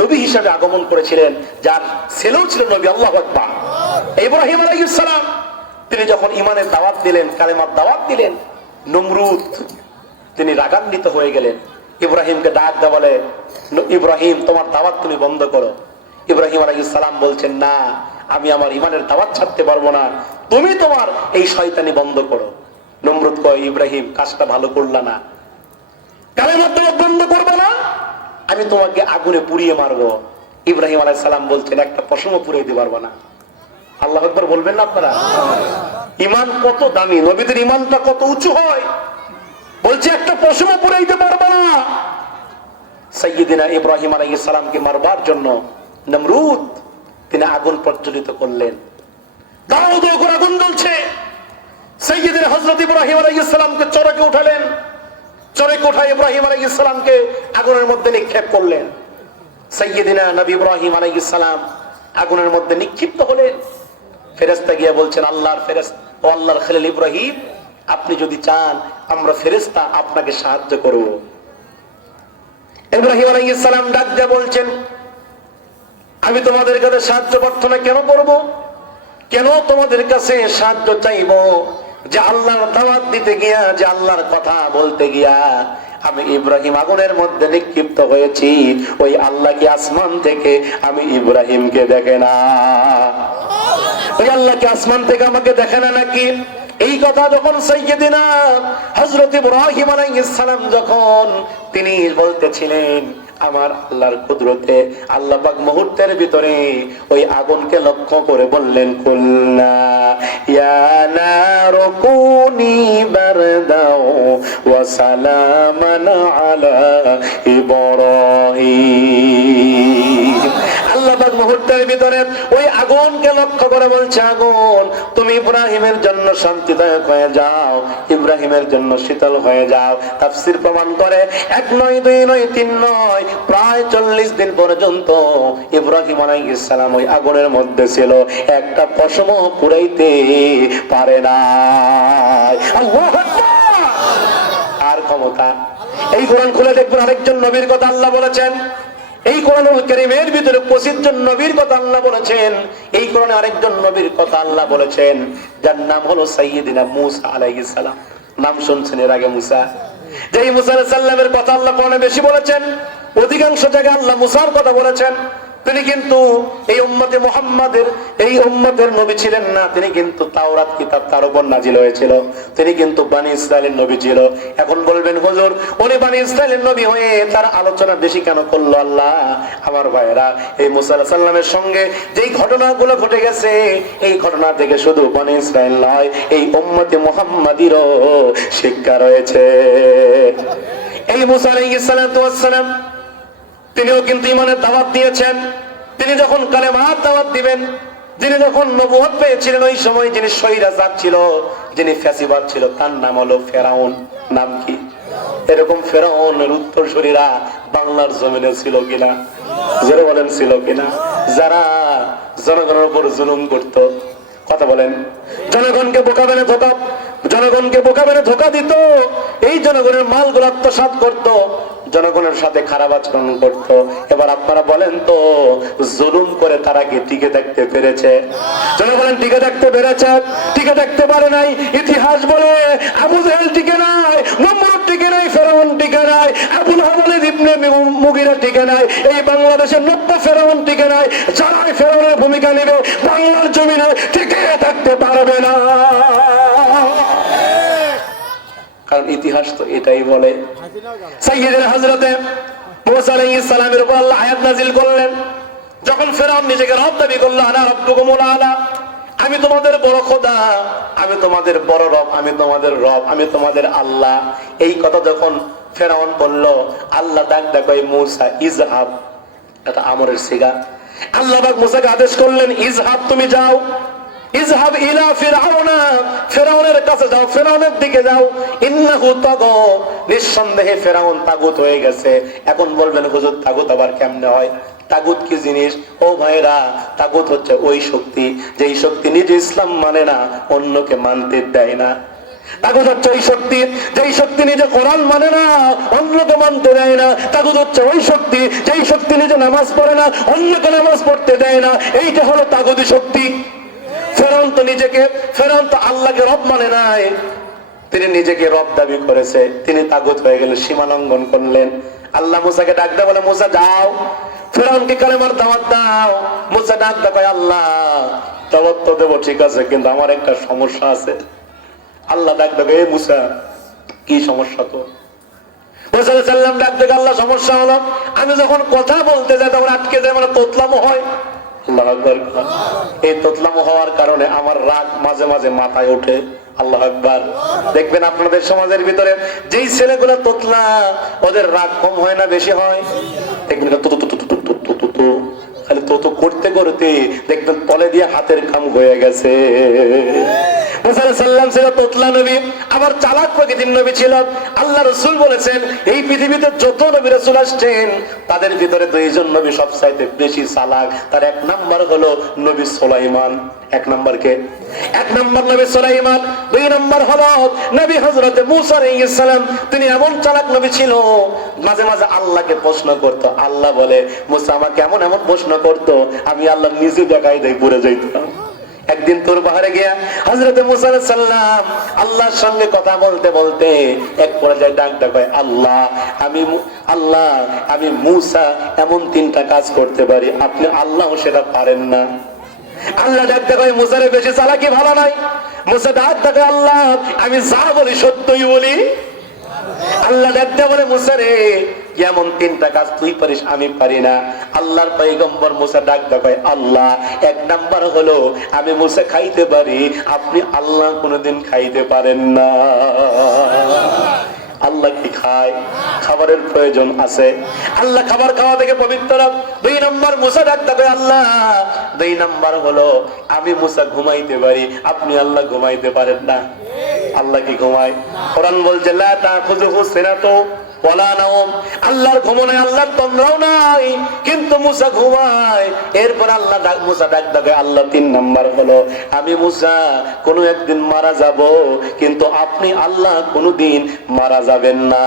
নবী হিসাবে আগমন করেছিলেন, যার ছেলেও ছিলেন নবী। আল্লাহু আকবার। ইব্রাহিম আলাইহিস সালাম তিনি যখন ঈমানের দাওয়াত দিলেন, কালেমার দাওয়াত দিলেন, নমরুদ তিনি রাগান্বিত হয়ে গেলেন। ইব্রাহিমকে ডাক দেয়া বলে, ইব্রাহিম তোমার দাওয়াত তুমি বন্ধ করো। ইব্রাহিম আলাইহিস সালাম বলছেন, না, আমি আমার ঈমানের দাওয়াত ছাড়তে পারবো না, তুমি তোমার এই শয়তানি বন্ধ করো। নমরুদ কয়, ইব্রাহিম কাজটা ভালো করলা না, কালেমার দাওয়াত বন্ধ করবে না, আমি তোমাকে আগুনে পুড়িয়ে মারবো। ইব্রাহিম আলাইহিস সালাম বলছেন, একটা পশমও পুড়িয়ে দিতে পারবো না। আল্লাহু আকবার বলবেন না আপনারা? ঈমান কত দামি, নবীদের ঈমানটা কত উঁচু হয়। বলছে একটা পশমও পুড়াইতে পারবে না। সাইয়্যিদিনা ইব্রাহিম আলাইহিস সালামকে মারবার জন্য নমরুদ তিনি আগুন প্রজ্বলিত করলেন। দাও দাও করে আগুন জ্বলছে। সাইয়্যিদিনা হযরত ইব্রাহিম আলাইহিস সালামকে চরকে উঠালেন। চরকে উঠায় ইব্রাহিম আলাইহিস সালামকে আগুনের মধ্যে নিক্ষেপ করলেন। সাইয়্যিদিনা নবী ইব্রাহিম আলাইহিস সালাম আগুনের মধ্যে নিক্ষিপ্ত হলেন। ফেরেশতা গিয়ে বলছেন, আল্লাহর ফেরেশতা, ও আল্লাহর খলিল ইব্রাহিম, আপনি যদি চান আমরা ফেরেশতা আপনাকে সাহায্য করব। ইব্রাহিম আলাইহিস সালাম ডাক দিয়ে বলছেন, আমি তোমাদের কাছে সাহায্য প্রার্থনা কেন করব? কেন তোমাদের কাছে সাহায্য চাইব? যে আল্লাহর দাওয়াত দিতে গিয়া, যে আল্লাহর কথা বলতে গিয়া আমি ইব্রাহিম আগুনের মধ্যে নিক্ষিপ্ত হয়েছি, ওই আল্লাহ কি আসমান থেকে আমি ইব্রাহিমকে দেখে না? ওই আল্লাহ কি আসমান থেকে আমাকে দেখে না নাকি? এই কথা যখন সাইয়্যিদিনা হযরত ইব্রাহিম আলাইহিস সালাম যখন তিনি বলতেছিলেন, আমার আল্লাহর কুদরতে আল্লাহ পাক মুহূর্তের ভিতরে ওই আগুনকে লক্ষ্য করে বললেন, কুলনা ইয়া নারু কুনি বারদাও ওয়া সালামান আলা ইব্রাহিম। আল্লাহ পাক মুহূর্তের ভিতরে ওই আগুনকে লক্ষ্য করে বলছে, আগুন তুমি ইব্রাহিমের জন্য শান্তিদায়ক হয়ে যাও, ইব্রাহিমের জন্য শীতল হয়ে যাও। তাফসীর প্রমাণ করে 1 নয় 2 নয় 3 নয়, প্রায় 40 দিন পর্যন্ত ইব্রাহিম আলাইহিস সালাম ওই আগুনের মধ্যে ছিল, একটা পশমও পুড়াইতে পারে না। আল্লাহু আকবার। আর ক্ষমতা! এই কোরআন খুলে দেখবেন, আরেকজন নবীর কথা আল্লাহ বলেছেন। এই কোরআনুল কারীমের ভিতরে 25 জন নবীর কথা আল্লাহ বলেছেন। এই কোরআনে আরেকজন নবীর কথা আল্লাহ বলেছেন, যার নাম হলো সাইয়্যিদিনা মূসা আলাইহিস সালাম। নাম শুনছেন এর আগে? মূসা। যেই মূসা আলাইহিস সালামের কথা আল্লাহ কোরআনে বেশি বলেছেন, অধিকাংশ জায়গায় আল্লাহ মূসার কথা বলেছেন। তিনি কিন্তু এই উম্মতে মুহাম্মাদের, এই উম্মতের নবী ছিলেন না, তিনি কিন্তু তাওরাত কিতাব তার উপর নাজিল হয়েছিল। তিনি কিন্তু বনি ইসরাইলের নবী ছিল। এখন বলবেন, হুজুর উনি বনি ইসরাইলের নবী হয়ে তার আলোচনা বেশি কেন করলো আল্লাহ? আমার ভাইরা, এই মূসা আলাইহিস সালামের সঙ্গে যেই ঘটনাগুলো ঘটে গেছে, এই ঘটনা থেকে শুধু বনি ইসরাইল নয়, এই উম্মতে মুহাম্মাদিরও শিক্ষা রয়েছে। এই মূসা আলাইহিস সালাম তিনিও কিন্তু ঈমানের দাওয়াত দিয়েছেন। তিনি যখন কালেমার দাওয়াত দিবেন, যিনি যখন নবুয়ত পেয়েছিলেন, ওই সময় যিনি স্বৈরাচার ছিল, যিনি ফ্যাসিবাদ ছিল, তার নাম হলো ফেরাউন। নাম কি? এরকম ফেরাউনের উত্তরসূরিরা বাংলার জমিনে ছিল কিনা? যারা বলেন ছিল কিনা? যারা জনগণের উপর জুলুম করত। কথা বলেন। জনগণকে বোকা বেনে ধোকা দিত, এই জনগণের মালগুলো আত্মসাৎ করত, জনগণের সাথে খারাপ আচরণ করত। এবার আপনারা বলেন তো, জুলুম করে তারা কি টিকে থাকতে পেরেছে? জনগণ টিকে থাকতে পেরেছে? টিকে থাকতে পারে নাই। ইতিহাস বলে আবু জাহেল টিকে নাই, নমরুদ টিকে নাই, ফেরাউন টিকে নাই, আবু লাহাব ইবনে মুগীরা টিকে নাই, এই বাংলাদেশের 90 ফেরাউন টিকে নাই। যারাই ফেরাউনের ভূমিকা নেবে বাংলার জমিনে টিকে থাকতে পারবে না। কারণ ইতিহাস তো এটাই বলে। সাইয়্যিদুনা হযরতে মূসা আলাইহিস সালামের উপর আল্লাহ আয়াত নাযিল করলেন, যখন ফেরাউন নিজেকে রব দাবি করল, আনা রাব্বুকুমুল আলা, আমি তোমাদের বড় খোদা, আমি তোমাদের বড় রব, আমি তোমাদের রব, আমি তোমাদের আল্লাহ। এই কথা যখন ফেরাউন বলল, আল্লাহ ডাক কয়, মূসা ইযহাব। এটা আমরের সিগা। আল্লাহ পাক মূসাকে আদেশ করলেন, ইযহাব, তুমি যাও, ইযহাব ইলা ফিরআউনা, ফিরআউনের কাছে যাও, ফিরআউনের দিকে যাও, ইন্নাহু তাগা, নিঃসন্দেহে ফিরআউন তাগুত হয়ে গেছে। এখন বলবেন, হুজুর তাগুত আবার কেমনে হয়? তাগুত কি জিনিস? ও ভাইরা, তাগুত হচ্ছে ওই শক্তি, যেই শক্তি নিজে ইসলাম মানে না, অন্যকে মানতে দেয় না। তাগুত হচ্ছে ওই শক্তি, যেই শক্তি নিজে কোরআন মানে না, অন্যকে মানতে দেয় না। তাগুত হচ্ছে ওই শক্তি, যেই শক্তি নিজে নামাজ পড়ে না, অন্যকে নামাজ পড়তে দেয় না। এইটা হলো তাগুতি শক্তি। ফেরাউন তো আল্লাহকে রব মানে নাই, তিনি নিজেকে রব দাবি করেছে, তিনি তাগুত হয়ে গেলেন, সীমা লঙ্ঘন করলেন। আল্লাহ মুসাকে ডাক দেয়, বলে মুসা যাও, ফেরাউনকে কালেমার দাওয়াত দাও। মুসা ডাক দেয়, আল্লাহ দাওয়াত তো দেবো ঠিক আছে, কিন্তু আমার একটা সমস্যা আছে। আল্লাহ ডাক দেবে, এ মুসা কি সমস্যা? তো মুসা আলাইহিস সালাম ডাক দেবে, আল্লাহ সমস্যা হলো আমি যখন কথা বলতে যাই তখন আটকে যায়, মানে তোতলামো হয়। আল্লাহু আকবার। এই তোতলামো হওয়ার কারণে আমার রাগ মাঝে মাঝে মাথায় ওঠে। আল্লাহু আকবার। দেখবেন আপনাদের সমাজের ভিতরে যেই ছেলেগুলো তোতলা, ওদের রাগ কম হয় না বেশি হয়? দেখবেন খালি তো করতে করতে দেখবেন তলে দিয়ে হাতের কাম হয়ে গেছে। মুসা আলাইহিস সালাম ছিল তোতলা নবী, আবার চালাক প্রকৃতির নবী ছিল। আল্লাহ রাসূল বলেছেন, এই পৃথিবীতে যত নবী রাসূল আসছেন তাদের ভিতরে দুইজন নবী সবচাইতে বেশি চালাক। তার এক নাম্বার হলো নবী সুলাইমান। এক নাম্বার কে? এক নাম্বার নবী সুলাইমান। দুই নাম্বার হলো নবী হযরত মূসা আলাইহিস সালাম। তিনি এমন চালাক নবী ছিল, মাঝে মাঝে আল্লাহকে প্রশ্ন করত। আল্লাহ বলে, মূসা আমাকে এমন এমন প্রশ্ন করত, আমি আল্লাহ নিজে দেখাই দেই, পড়ে যাইতাম। একদিন তোর পাহাড়ে গিয়া হযরত মূসা আলাইহিস সালাম আল্লাহর সঙ্গে কথা বলতে বলতে এক পর্যায়ে ডাক দেয়, আল্লাহ আমি মূসা এমন তিনটা কাজ করতে পারি, আপনি আল্লাহ সেটা পারেন না। আল্লাহ ডাক দেয়, মূসারে বেশি চালাকি ভালো নাই। মূসা ডাক দেয়, আল্লাহ আমি যা বলি সত্যই বলি। আল্লাহ ডাক দেয়, বলে মূসা রে, এমন তিনটা কাজ তুই পারিস, আমি পারি না। আল্লাহর পয়গম্বর মূসা ডাক দেয়, আল্লাহ এক নাম্বার হলো আমি মূসা খাইতে পারি, আপনি আল্লাহ কোনোদিন খাইতে পারেন না। আল্লাহ কি খায়? খাবারের প্রয়োজন আছে। আল্লাহ খাবার খাওয়া থেকে পবিত্র। দুই নম্বর মূসা ডাক দেয়, আল্লাহ দুই নম্বর হলো আমি মূসা ঘুমাইতে পারি, আপনি আল্লাহ ঘুমাইতে পারেন না। আল্লাহ কি ঘুমায়? কোরআন বলছে, লা তাখুযুহু সিনাতুন ওয়ালা নাওম। আল্লাহর ঘুম নাই, আল্লাহর তন্দ্রাও নাই, কিন্তু মূসা ঘুমায়। এরপর আল্লাহ মূসা ডাক দেয়, আল্লাহ তিন নাম্বার হলো আমি মূসা কোনো একদিন মারা যাব, কিন্তু আপনি আল্লাহ কোনোদিন মারা যাবেন না।